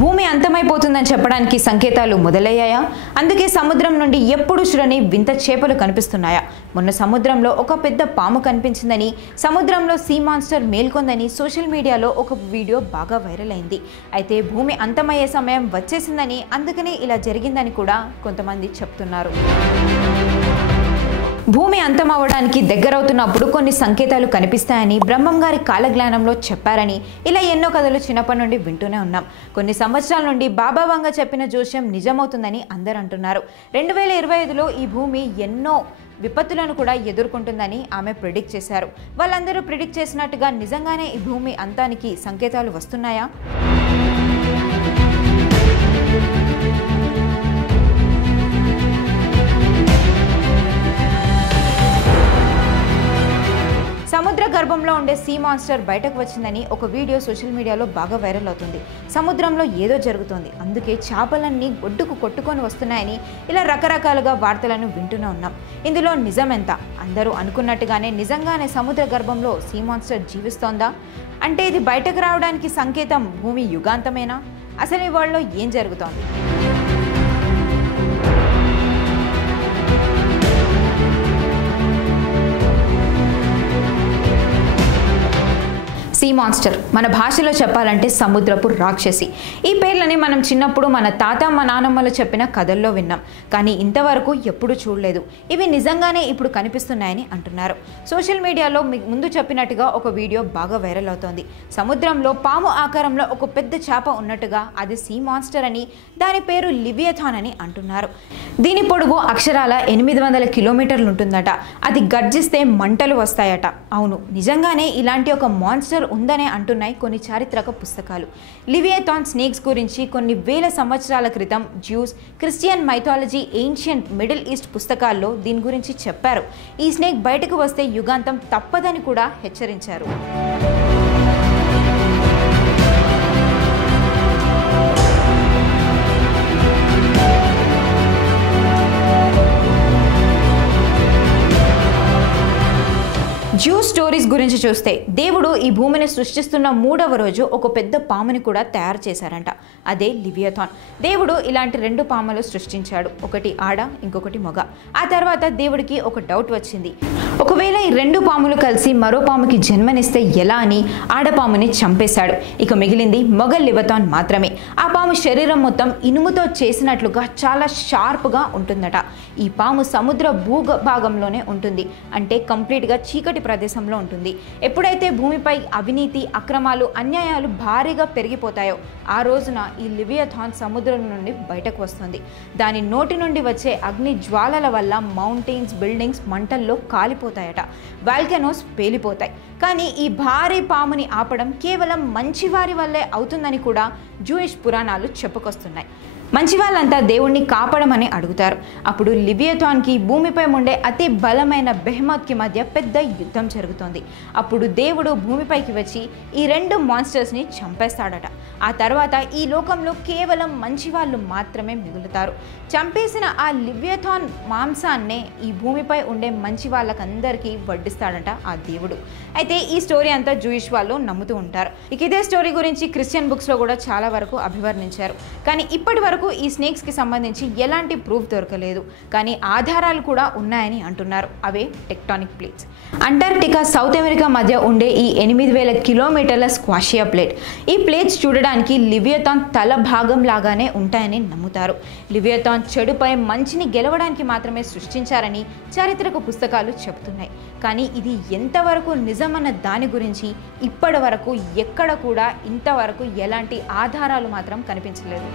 భూమి అంతమైపోతుందని చెప్పడానికి సంకేతాలు మొదలయ్యాయా? అందుకే సముద్రం నుండి ఎప్పుడు చూడని వింత చేపలు కనిపిస్తున్నాయా? మొన్న సముద్రంలో ఒక పెద్ద పాము కనిపించిందని, సముద్రంలో సీ మాన్స్టర్ మేల్కొందని సోషల్ మీడియాలో ఒక వీడియో బాగా వైరల్ అయింది. అయితే భూమి అంతమయ్యే సమయం వచ్చేసిందని, అందుకనే ఇలా జరిగిందని కూడా కొంతమంది చెప్తున్నారు. భూమి అంతమవడానికి దగ్గరవుతున్నప్పుడు కొన్ని సంకేతాలు కనిపిస్తాయని బ్రహ్మం గారి కాలజ్ఞానంలో చెప్పారని ఇలా ఎన్నో కథలు చిన్నప్పటి నుండి వింటూనే ఉన్నాం. కొన్ని సంవత్సరాల నుండి బాబా వంగ చెప్పిన జోస్యం నిజమవుతుందని అందరూ అంటున్నారు. 2025లో ఈ భూమి ఎన్నో విపత్తులను కూడా ఎదుర్కొంటుందని ఆమె ప్రిడిక్ట్ చేశారు. వాళ్ళందరూ ప్రిడిక్ట్ చేసినట్టుగా నిజంగానే ఈ భూమి అంతానికి సంకేతాలు వస్తున్నాయా? సముద్ర గర్భంలో ఉండే సీ మాన్స్టర్ బయటకు వచ్చిందని ఒక వీడియో సోషల్ మీడియాలో బాగా వైరల్ అవుతుంది. సముద్రంలో ఏదో జరుగుతోంది, అందుకే చేపలన్నీ ఒడ్డుకు కొట్టుకొని వస్తున్నాయని ఇలా రకరకాలుగా వార్తలను వింటూనే ఉన్నాం. ఇందులో నిజమెంత? అందరూ అనుకున్నట్టుగానే నిజంగానే సముద్ర గర్భంలో సీ మాన్స్టర్ జీవిస్తోందా? అంటే ఇది బయటకు రావడానికి సంకేతం భూమి యుగాంతమేనా? అసలు ఈ వరల్డ్లో ఏం జరుగుతోంది? సీ మాన్స్టర్ మన భాషలో చెప్పాలంటే సముద్రపు రాక్షసి. ఈ పేర్లని మనం చిన్నప్పుడు మన తాత మా నానమ్మలు చెప్పిన కథల్లో విన్నాం, కానీ ఇంతవరకు ఎప్పుడు చూడలేదు. ఇవి నిజంగానే ఇప్పుడు కనిపిస్తున్నాయని అంటున్నారు. సోషల్ మీడియాలో ముందు చెప్పినట్టుగా ఒక వీడియో బాగా వైరల్ అవుతోంది. సముద్రంలో పాము ఆకారంలో ఒక పెద్ద చేప ఉన్నట్టుగా అది సీ మాన్స్టర్ అని, దాని పేరు లివియథాన్ అని అంటున్నారు. దీని పొడుగు అక్షరాల 800 కిలోమీటర్లు ఉంటుందట. అది గర్జిస్తే మంటలు వస్తాయట. అవును, నిజంగానే ఇలాంటి ఒక మాన్స్టర్ ఉందనే అంటున్నాయి కొన్ని చారిత్రక పుస్తకాలు. లివియథాన్ స్నేక్స్ గురించి కొన్ని వేల సంవత్సరాల క్రితం juice, Christian mythology, ancient middle east పుస్తకాల్లో దీని గురించి చెప్పారు. ఈ స్నేక్ బయటకు వస్తే యుగాంతం తప్పదని కూడా హెచ్చరించారు. జ్యూస్ స్టోరీస్ గురించి చూస్తే, దేవుడు ఈ భూమిని సృష్టిస్తున్న 3వ రోజు ఒక పెద్ద పాముని కూడా తయారు చేశారంట. అదే లివియథాన్. దేవుడు ఇలాంటి 2 పాములు సృష్టించాడు, ఒకటి ఆడ, ఇంకొకటి మగ. ఆ తర్వాత దేవుడికి ఒక డౌట్ వచ్చింది, ఒకవేళ ఈ 2 పాములు కలిసి మరో పాముకి జన్మనిస్తే ఎలా అని ఆడపాముని చంపేశాడు. ఇక మిగిలింది మగ లివియథాన్ మాత్రమే. ఆ పాము శరీరం మొత్తం ఇనుముతో చేసినట్లుగా చాలా షార్ప్గా ఉంటుందట. ఈ పాము సముద్ర భూభాగంలోనే ఉంటుంది, అంటే కంప్లీట్గా చీకటి ప్రదేశంలో ఉంటుంది. ఎప్పుడైతే భూమిపై అవినీతి, అక్రమాలు, అన్యాయాలు భారీగా పెరిగిపోతాయో ఆ రోజున ఈ లివియథాన్ సముద్రం నుండి బయటకు వస్తుంది. దాని నోటి నుండి వచ్చే అగ్ని జ్వాలల వల్ల మౌంటైన్స్, బిల్డింగ్స్ మంటల్లో కాలిపోతాయట. వాల్కెనోస్ పేలిపోతాయి. కానీ ఈ భారీ పాముని ఆపడం కేవలం మంచివారి వల్లే అవుతుందని కూడా జూయిష్ పురాణాలు చెప్పుకొస్తున్నాయి. మంచి వాళ్ళంతా దేవుణ్ణి కాపాడమని అడుగుతారు. అప్పుడు లివియథాన్కి భూమిపై ఉండే అతి బలమైన బెహెమోత్కి మధ్య పెద్ద యుద్ధం జరుగుతోంది. అప్పుడు దేవుడు భూమిపైకి వచ్చి ఈ 2 మాన్స్టర్స్ని చంపేస్తాడట. ఆ తర్వాత ఈ లోకంలో కేవలం మంచి వాళ్ళు మాత్రమే మిగులుతారు. చంపేసిన ఆ లివియథాన్ మాంసాన్నే ఈ భూమిపై ఉండే మంచి వాళ్ళకందరికీ వడ్డిస్తాడట ఆ దేవుడు. అయితే ఈ స్టోరీ అంతా జూయిష్ వాళ్ళు నమ్ముతూ ఉంటారు. ఇక ఇదే స్టోరీ గురించి క్రిస్టియన్ బుక్స్లో కూడా చాలా వరకు అభివర్ణించారు. కానీ ఇప్పటి వరకు ఈ స్నేక్స్కి సంబంధించి ఎలాంటి ప్రూఫ్ దొరకలేదు, కానీ ఆధారాలు కూడా ఉన్నాయని అంటున్నారు. అవే tectonic plates. Antarctica, South America మధ్య ఉండే ఈ 8000 కిలోమీటర్ల స్క్వాషియా ప్లేట్. ఈ ప్లేట్స్ చూడడానికి లివియథాన్ తల భాగం లాగానే ఉంటాయని నమ్ముతారు. లివియథాన్ చెడుపై మంచిని గెలవడానికి మాత్రమే సృష్టించారని చారిత్రక పుస్తకాలు చెబుతున్నాయి. కానీ ఇది ఎంతవరకు నిజమన్న దాని గురించి ఇప్పటి వరకు ఎక్కడ కూడా ఇంతవరకు ఎలాంటి ఆధారాలు మాత్రం కనిపించలేదు.